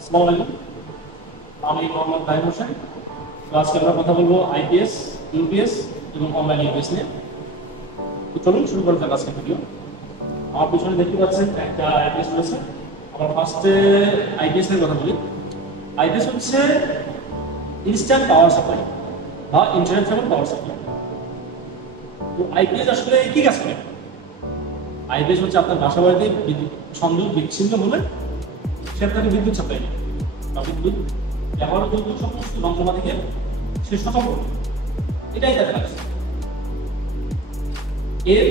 আসসালামু আলাইকুম, আমি মোহাম্মদ তাহির হোসেন। আজকে আমরা কথা বলবো আইপিএস, ইউপিএস এবং অনলাইন ইউপিএস নিয়ে। তো চলুন শুরু করা যাক আজকের ভিডিও। আমার পিছনে দেখতে পাচ্ছেন একটা আইপিএস রয়েছে। আমরা ফার্স্টে আইপিএস এর কথা বলি। আইপিএস হচ্ছে ইনস্ট্যান্ট পাওয়ার সাপ্লাই বা ইন্টারনেট সেভেন পাওয়ার সাপ্লাই। তো আইপিএস আসলে কি কাজ করে? আইপিএস হচ্ছে আপনার বাসা বাড়িতে বিদ্যুৎ সংযোগ বিচ্ছিন্ন হলে সে আপনাকে বিদ্যুৎ সাপ্লাই দেয় বা বিদ্যুৎ ব্যবহারযোগ্য সমস্ত যন্ত্রপাতিকে সে সচল করবে। এটাই তাদের কাজ। এর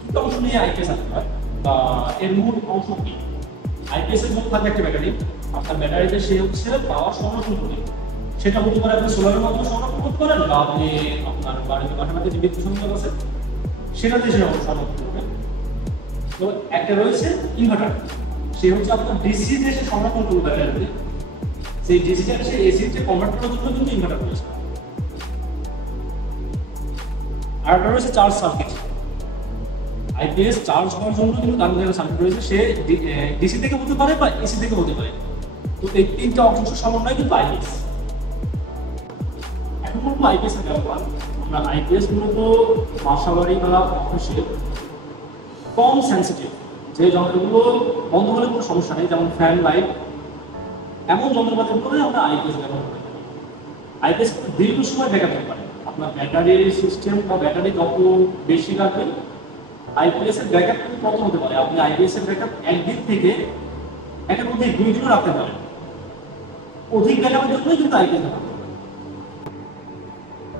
কিছু অংশ নিয়ে আইপিএস আসতে হয় বা এর মূল অংশ কি? আইপিএস এর মধ্যে থাকে একটা ব্যাটারি। আপনার ব্যাটারিতে সে হচ্ছে পাওয়ার সংরক্ষণ করে। সেটা হতে পারে আপনি সোলারের মাধ্যমে সংরক্ষণ করতে পারেন বা আপনি আপনার বাড়িতে পাশাপাশি যে বিদ্যুৎ সংযোগ আছে সেটাতে সে সংরক্ষণ করবেন। তো একটা রয়েছে ইনভার্টার। সে হচ্ছে আপনার ডিসি যে সে সংরক্ষণ করবে ব্যাটারিতে, সেই ডিসিটা সে এসিতে কনভার্ট করার জন্য কিন্তু ইনভার্টার রয়েছে। আর একটা রয়েছে চার্জ সার্কিট। আইপিএস চার্জ হওয়ার জন্য কিন্তু তার মধ্যে সার্কিট রয়েছে। সে ডিসি থেকে হতে পারে বা এসি থেকে হতে পারে। তো এই তিনটা অংশ সমন্বয় কিন্তু আইপিএস। এখন বলবো আইপিএস এর ব্যবহার। আমরা আইপিএস মূলত বাসাবাড়ি বা অফিসে কম সেন্সিটিভ যে যন্ত্রগুলো বন্ধ হলে কোনো সমস্যা নেই, যেমন ফ্যান, লাইট, এমন যন্ত্রপাতিগুলোতে আমরা আইপিএস ব্যবহার করি। আইপিএস দীর্ঘ সময় ব্যাকআপ দিতে পারে। আপনার ব্যাটারির সিস্টেম বা ব্যাটারি যত বেশি রাখবেন, আইপিএস এর ব্যাকআপ কিন্তু তত হতে পারে। আপনি আইপিএস এর ব্যাকআপ একদিন থেকে একের মধ্যে 2 দিনও রাখতে পারেন। অধিক ব্যাকআপের জন্যই কিন্তু আইপিএস ব্যবহার করবেন।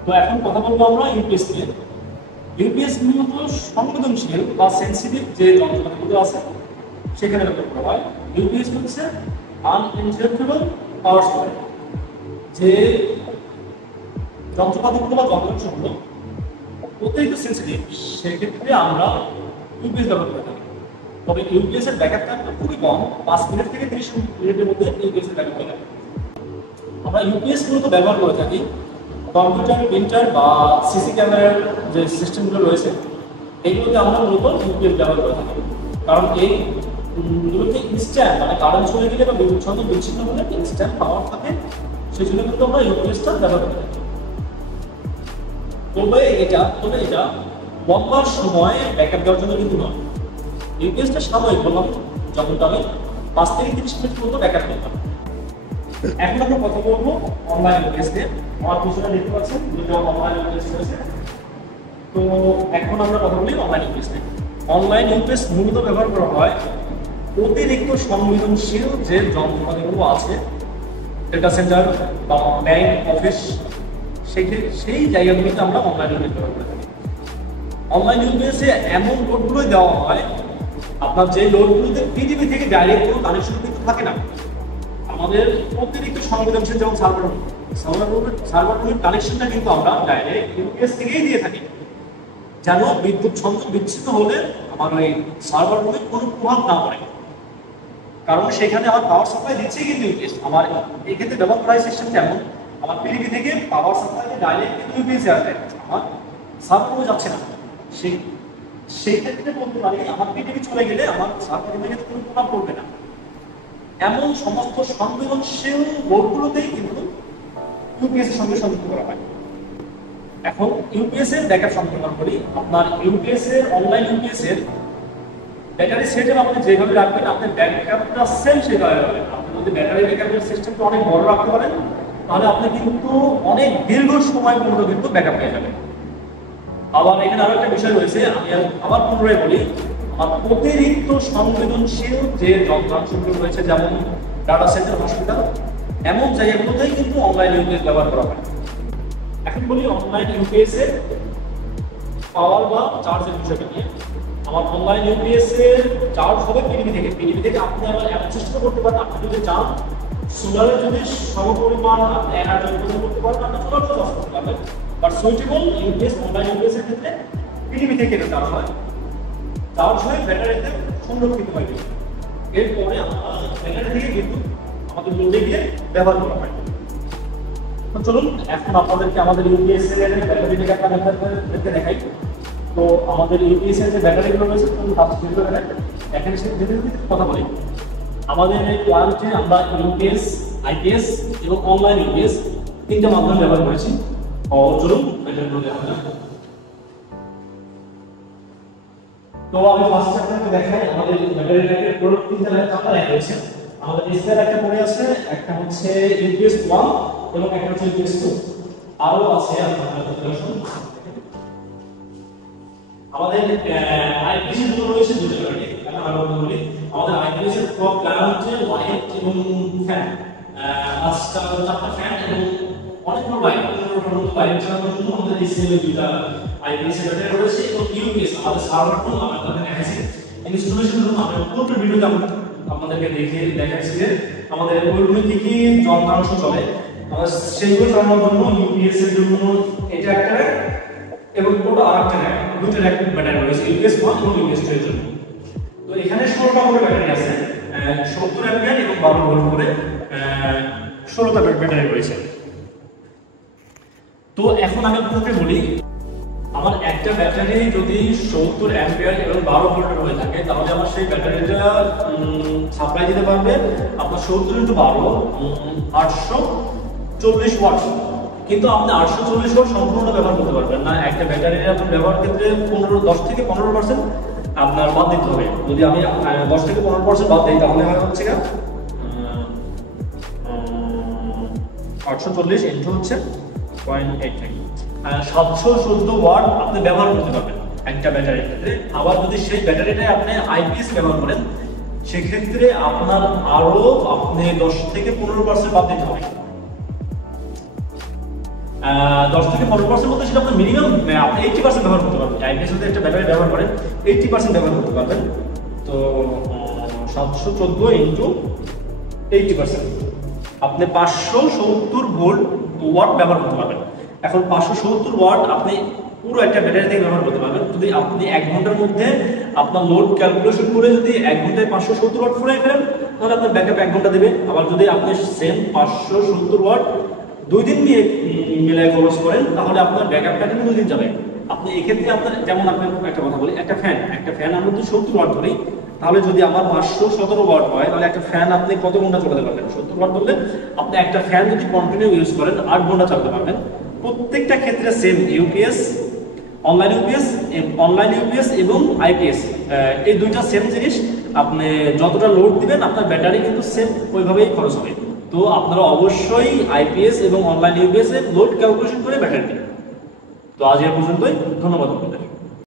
তো এখন কথা বলবো আমরা ইউপিএস নিয়ে। ইউপিএস মূলত সংবেদনশীল বা সেন্সিটিভ যে যন্ত্রপাতিগুলো আছে সেখানে ব্যবহার করা হয়। ইউপিএস হচ্ছে আনইন্টারাপ্টেবল পাওয়ার সাপ্লাই। যে যন্ত্রপাতিগুলো বা যন্ত্রাংশগুলো অতিরিক্ত সেন্সিটিভ সেক্ষেত্রে আমরা ইউপিএস ব্যবহার করে থাকি। তবে ইউপিএস এর ব্যাকআপ টাইম খুবই কম, 5 মিনিট থেকে 30 মিনিটের মধ্যে ইউপিএস এর ব্যাকআপ হয়ে যায়। আমরা ইউপিএস মূলত ব্যবহার করে থাকি কম্পিউটার, প্রিন্টার বা সিসি ক্যামেরার যে সিস্টেমগুলো রয়েছে এইগুলোতে আমরা মূলত ইউপিএস ব্যবহার করে থাকি। কারণ এইগুলোতে ইনস্ট্যান্ট মানে কারেন্ট চলে গেলে বা বিদ্যুৎ সংযোগ বিচ্ছিন্ন হলে ইনস্ট্যান্ট পাওয়ার থাকে, সেই জন্য কিন্তু আমরা ইউপিএসটা ব্যবহার করে থাকি। তবে এটা লম্বা সময় ব্যাকআপ দেওয়ার জন্য কিন্তু নয়। ইউপিএসটা সাময়িক বললাম, যখন আমি 5 থেকে 30 মিনিট পর্যন্ত ব্যাকআপ করতাম। এখন আমরা কথা বলবো অনলাইন ইউপিএস নিয়ে। আমার পিছনে দেখতে পাচ্ছেন দুটো অনলাইন ইউপিএস রয়েছে। তো এখন আমরা কথা বলি অনলাইন ইউপিএস নিয়ে। অনলাইন ইউপিএস মূলত ব্যবহার করা হয় অতিরিক্ত সংবেদনশীল যে যন্ত্রপাতিগুলো আছে, ডেটা সেন্টার বা ব্যাংক, অফিস, সেই জায়গাগুলোতে আমরা অনলাইন ইউপিএস ব্যবহার করে থাকি। অনলাইন ইউপিএস এ এমন লোডগুলোই দেওয়া হয় আপনার যে লোডগুলোতে পৃথিবী থেকে ডাইরেক্ট কোনো কানেকশন কিন্তু থাকে না। আমাদের অতিরিক্ত সংবেদনশীল যেমন সার্ভার কানেকশনটা কিন্তু আমরা ডাইরেক্ট ইউপিএস থেকেই দিয়ে থাকি, যেন বিদ্যুৎ সংযোগ বিচ্ছিন্ন হলে আমার ওই সার্ভার রুমে কোনো প্রভাব না পড়ে। কারণ সেখানে আমার পাওয়ার সাপ্লাই দিচ্ছে কিন্তু ইউপিএস। আমার এক্ষেত্রে ব্যবহার করা সিস্টেম যেমন আমার পৃথিবী থেকে পাওয়ার সাপ্লাই ডাইরেক্ট কিন্তু ইউপিএস আসবে, আমার সার্ভার রুমে যাচ্ছে না। সেই ক্ষেত্রে বলতে পারি আমার পৃথিবী চলে গেলে আমার সার্ভার রুমে কোনো প্রভাব পড়বে না। এমন সমস্ত সংবেদনশীল বোর্ডগুলোতেই কিন্তু ইউপিএস এর সঙ্গে সংযুক্ত করা হয়। এখন ইউপিএস এর ব্যাকআপ সম্পর্কে করি। আপনার ইউপিএস এর অনলাইন ইউপিএস এর ব্যাটারি সেটআপ আপনি যেভাবে রাখবেন আপনার ব্যাকআপটা সেম সেভাবে রাখবেন। আপনি যদি ব্যাটারি ব্যাকআপের সিস্টেমটা অনেক বড় রাখতে পারেন তাহলে আপনি কিন্তু অনেক দীর্ঘ সময় পর্যন্ত কিন্তু ব্যাকআপ পেয়ে যাবেন। আবার এখানে আরো একটা বিষয় রয়েছে, আমি আবার পুনরায় বলি, অতিরিক্ত সংবেদনশীল যে যন্ত্রাংশগুলো রয়েছে যেমন ডাটা সেন্টার, হসপিটাল, এমন জায়গাগুলোতেই কিন্তু অনলাইন ইউপিএস ব্যবহার করা হয়। এখন বলি অনলাইন ইউপিএস এর পাওয়ার বা চার্জের বিষয়টা নিয়ে। আমার অনলাইন ইউপিএস এর চার্জ হবে পৃথিবী থেকে আপনি আবার এমন চেষ্টা করতে পারেন, আপনি যদি চান সোলারে যদি সমপরিমাণ আপনি এনার্জি উৎপাদন করতে পারেন, আপনি সোলারে চার্জ করতে পারবেন। But suitable UPS online UPS এর ক্ষেত্রে পৃথিবী থেকে এটা চার্জ হয়, চার্জ হয়ে ব্যাটারিতে সংরক্ষিত হয়। এরপরে আমরা ব্যাটারি থেকে কিন্তু আমাদের লোডে গিয়ে ব্যবহার করা হয়। তো চলুন এখন আপনাদেরকে আমাদের ইউপিএস এর ব্যাটারি থেকে একটা দেখাই। তো আমাদের ইউপিএস এর যে ব্যাটারিগুলো রয়েছে, এখানে সে কথা বলি। আমাদের এই প্ল্যান্টে আমরা ইউপিএস, আইপিএস এবং অনলাইন ইউপিএস তিনটা মাধ্যম ব্যবহার করেছি। চলুন ব্যাটারিগুলো দেখা যাক। তো আমি ফার্স্ট চ্যাপ্টারটা দেখাই। আমাদের ব্যাটারিটাকে পুরো তিনটা চ্যাপ্টার রয়েছে। আমাদের এসএর একটা পড়ে আছে, একটা হচ্ছে ইউপিএস 1 এবং একটা হচ্ছে ইউপিএস 2। আরো আছে আপনাদের দেখুন। আমাদের আইপিএস এর জন্য রয়েছে দুটো ব্যাটারি। এখন আমরা বলি আমাদের আইপিএস এর টপ প্ল্যান হচ্ছে লাইট এবং ফ্যান। পাঁচটা চারটা ফ্যান এবং অনেকগুলো লাইট, লাইট চালানোর জন্য আমাদের এসএল এর দুটো আইপিএস এর ব্যাটারি রয়েছে এবং ইউপিএস আমাদের সার্ভারটা আমাদের দেখাচ্ছি। ইনস্টলেশনের জন্য আমরা পুরো ভিডিওতে আপনাদেরকে দেখাচ্ছি যে আমাদের ওইগুলো কি কি যন্ত্রাংশ চলে, আমরা সেইগুলো চালানোর জন্য ইউপিএস এর জন্য এটা একটা এবং পুরো আরেকটা দুটো ব্যাটারি রয়েছে, ইউপিএস 1 এবং ইউপিএস 2 এর জন্য। তো এখানে 16টা করে ব্যাটারি আছে, 70 অ্যাম্পিয়ার এবং 12 ভোল্ট করে 16টা ব্যাটারি রয়েছে। তো এখন আমি আপনাকে বলি, আমার একটা ব্যাটারি যদি 70 অ্যাম্পিয়ার এবং 12 ভোল্টের হয়ে থাকে তাহলে আমার সেই ব্যাটারিটা সাপ্লাই দিতে পারবে আপনার 70 × 12 840 ওয়াট। কিন্তু আপনি 840 ওয়াট সম্পূর্ণ ব্যবহার করতে পারবেন না। একটা ব্যাটারির আপনার ব্যবহার ক্ষেত্রে 10 থেকে 15% আপনার বাদ দিতে হবে। যদি আমি 10 থেকে 15% বাদ দিই তাহলে হয় হচ্ছে 840 ইনটু হচ্ছে 0.8 714 ওয়াট আপনি ব্যবহার করতে পারবেন একটা ব্যাটারির ক্ষেত্রে। আবার যদি সেই ব্যাটারিটাই আপনি আইপিএস ব্যবহার করেন সেক্ষেত্রে আপনার আরো আপনি 10 থেকে 15% বাদ দিতে হবে। 10 থেকে 15% মধ্যে সেটা আপনার মিনিমাম আপনি 80% ব্যবহার করতে পারবেন। আইপিএস যদি একটা ব্যাটারি ব্যবহার করেন 80% ব্যবহার করতে পারবেন। তো 714 ইনটু 80% আপনি 570 ভোল্ট ওয়াট ব্যবহার করতে পারবেন। এখন 570 ওয়াট আপনি পুরো একটা ব্যাটারি থেকে ব্যবহার করতে পারবেন। যদি আপনি 1 ঘন্টার মধ্যে আপনার লোড ক্যালকুলেশন করে যদি 1 ঘন্টায় 570 ওয়াট ফুরাই ফেলেন তাহলে আপনার ব্যাকআপ 1 ঘন্টা দেবে। আবার যদি আপনি সেম 570 ওয়াট 2 দিন মিলায় খরচ করেন তাহলে আপনার ব্যাকআপটা কিন্তু 2 দিন যাবে। আপনি এক্ষেত্রে আপনার যেমন আপনার একটা কথা বলি, একটা ফ্যান আমরা যদি 70 ওয়াট ধরি তাহলে যদি আমার 517 ওয়াট হয় তাহলে একটা ফ্যান আপনি কত ঘন্টা চালাতে পারবেন? 70 ওয়াট ধরলে আপনি একটা ফ্যান যদি কন্টিনিউ ইউজ করেন 8 ঘন্টা চালাতে পারবেন। প্রত্যেকটা ক্ষেত্রে সেম ইউপিএস, অনলাইন ইউপিএস এবং আইপিএস এই দুইটা সেম জিনিস। আপনি যতটা লোড দিবেন আপনার ব্যাটারি কিন্তু সেম ওইভাবেই খরচ হবে। তো আপনারা অবশ্যই আইপিএস এবং অনলাইন ইউপিএস এর লোড ক্যালকুলেশন করে ব্যাটারি দিন। তো আজ এ পর্যন্তই, ধন্যবাদ আপনাদের।